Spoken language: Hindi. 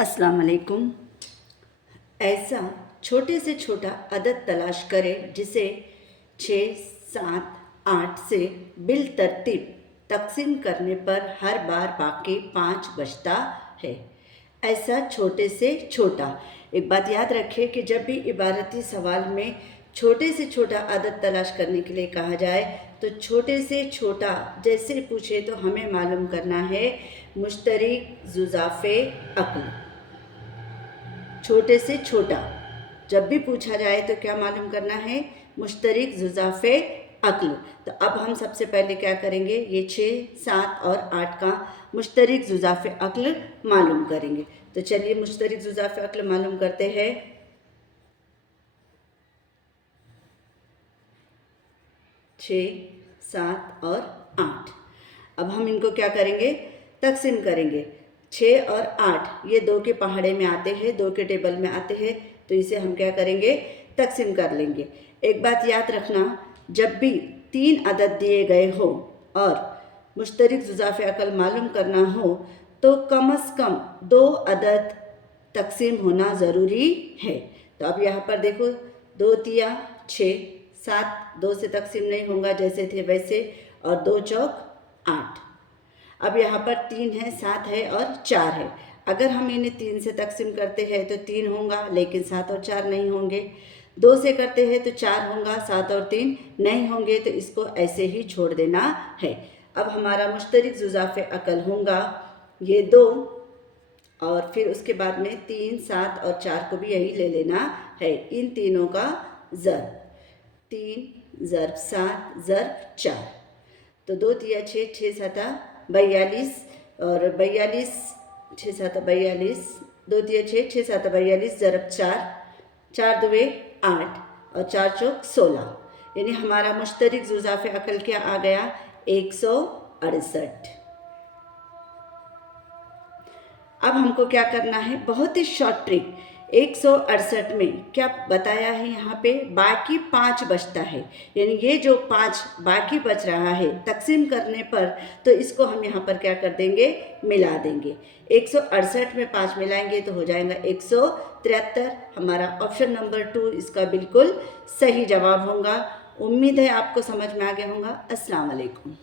अस्सलाम वालेकुम। ऐसा छोटे से छोटा अदद तलाश करें जिसे 6, 7, 8 से बिल तरतीब तकसीम करने पर हर बार बाकी 5 बचता है। ऐसा छोटे से छोटा। एक बात याद रखिए कि जब भी इबारती सवाल में छोटे से छोटा अदद तलाश करने के लिए कहा जाए तो छोटे से छोटा जैसे पूछे तो हमें मालूम करना है मुश्तरिक जुज़ाफ़े अक्ल। छोटे से छोटा जब भी पूछा जाए तो क्या मालूम करना है, मुश्तरिक जुज़ाफ़े अक्ल। तो अब हम सबसे पहले क्या करेंगे, ये 6, 7 और 8 का मुश्तरिक जुज़ाफ़े अक्ल मालूम करेंगे। तो चलिए मुश्तरिक जुज़ाफ़े अक्ल मालूम करते हैं। 6, 7 और 8। अब हम इनको क्या करेंगे, तकसीम करेंगे। 6 और 8 ये 2 के पहाड़े में आते हैं, 2 के टेबल में आते हैं, तो इसे हम क्या करेंगे, तकसीम कर लेंगे। एक बात याद रखना, जब भी 3 अदद दिए गए हो और मुश्तरिक जुज़ाफ़े अक्ल मालूम करना हो तो कम से कम 2 अदद तकसीम होना ज़रूरी है। तो अब यहाँ पर देखो, 2 तिया 6, 7 2 से तकसीम नहीं होगा जैसे थे वैसे, और 2 चौक 8। अब यहाँ पर 3 है, 7 है और 4 है। अगर हम इन्हें 3 से तकसीम करते हैं तो 3 होगा, लेकिन 7 और 4 नहीं होंगे। 2 से करते हैं तो 4 होगा, 7 और 3 नहीं होंगे, तो इसको ऐसे ही छोड़ देना है। अब हमारा मुश्तरिक जुज़ाफ़े अक्ल होगा ये 2, और फिर उसके बाद में 3, 7 और 4 को भी यही ले लेना है। इन तीनों का ज़र्ब 3 ज़र्ब 7 ज़र्ब 4। तो 2 तिया 6, 6 7 42 और 42, 6 7 42, 2 तिया 6, 6 7 42 ज़रब 4, 4 दुए 8 और 4 चौक 16। यानी हमारा मुश्तरिक जुज़ाफ़े अक्ल क्या आ गया, 168। अब हमको क्या करना है, बहुत ही शॉर्ट ट्रिक। 168 में क्या बताया है यहाँ पे, बाकी 5 बचता है, यानी ये जो 5 बाकी बच रहा है तकसीम करने पर, तो इसको हम यहाँ पर क्या कर देंगे, मिला देंगे। 168 में 5 मिलाएंगे तो हो जाएगा 173। हमारा ऑप्शन नंबर 2 इसका बिल्कुल सही जवाब होगा। उम्मीद है आपको समझ में आ गया होगा। अस्सलाम वालेकुम।